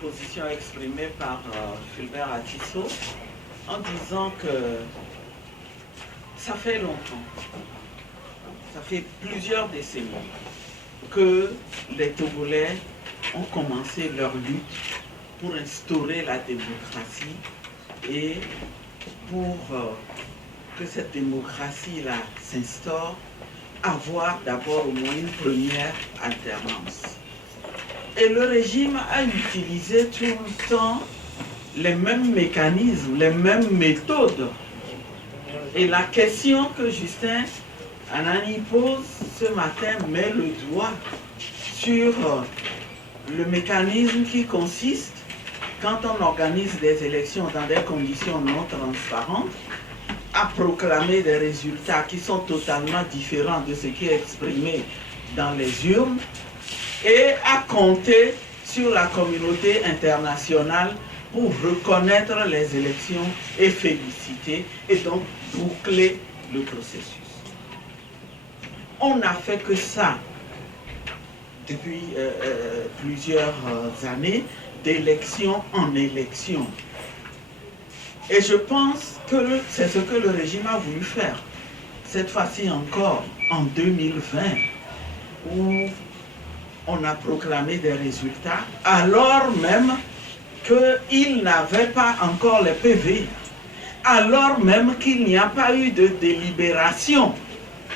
position exprimée par Fulbert Atisso en disant que ça fait longtemps, ça fait plusieurs décennies que les Togolais ont commencé leur lutte pour instaurer la démocratie et pour que cette démocratie-là s'instaure, avoir d'abord au moins une première alternance. Et le régime a utilisé tout le temps les mêmes mécanismes, les mêmes méthodes. Et la question que Justin Anani pose ce matin met le doigt sur le mécanisme qui consiste, quand on organise des élections dans des conditions non transparentes, à proclamer des résultats qui sont totalement différents de ce qui est exprimé dans les urnes et à compter sur la communauté internationale pour reconnaître les élections et féliciter et donc boucler le processus. On n'a fait que ça depuis plusieurs années, d'élection en élection. Et je pense que c'est ce que le régime a voulu faire, cette fois-ci encore, en 2020, où on a proclamé des résultats, alors même qu'il n'avait pas encore les PV, alors même qu'il n'y a pas eu de délibération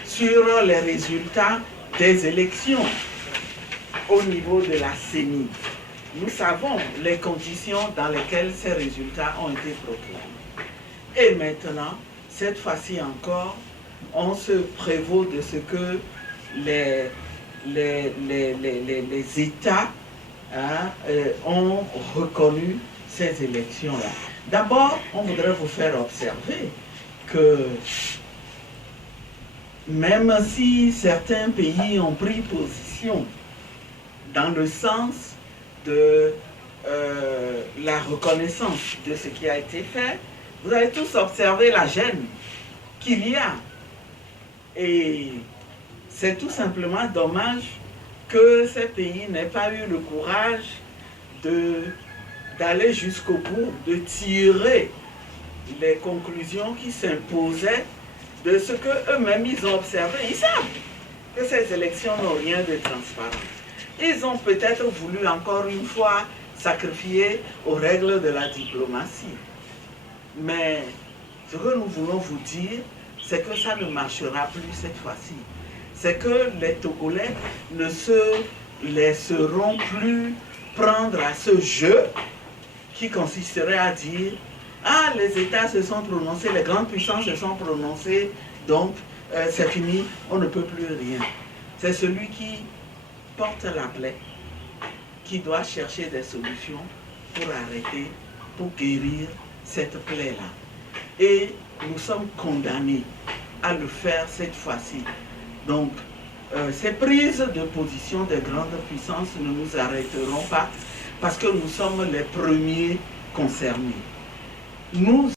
sur les résultats des élections au niveau de la CENI. Nous savons les conditions dans lesquelles ces résultats ont été proclamés. Et maintenant, cette fois-ci encore, on se prévaut de ce que les États ont reconnu ces élections-là. D'abord, on voudrait vous faire observer que même si certains pays ont pris position dans le sens de la reconnaissance de ce qui a été fait, vous avez tous observé la gêne qu'il y a. Et c'est tout simplement dommage que ces pays n'aient pas eu le courage d'aller jusqu'au bout, de tirer les conclusions qui s'imposaient de ce qu'eux-mêmes ils ont observé. Ils savent que ces élections n'ont rien de transparent. Ils ont peut-être voulu encore une fois sacrifier aux règles de la diplomatie. Mais ce que nous voulons vous dire, c'est que ça ne marchera plus cette fois-ci. C'est que les Togolais ne se laisseront plus prendre à ce jeu qui consisterait à dire « Ah, les États se sont prononcés, les grandes puissances se sont prononcées, donc c'est fini, on ne peut plus rien. » C'est celui qui porte la plaie, qui doit chercher des solutions pour arrêter, pour guérir cette plaie-là. Et nous sommes condamnés à le faire cette fois-ci. Donc, ces prises de position des grandes puissances ne nous arrêteront pas parce que nous sommes les premiers concernés. Nous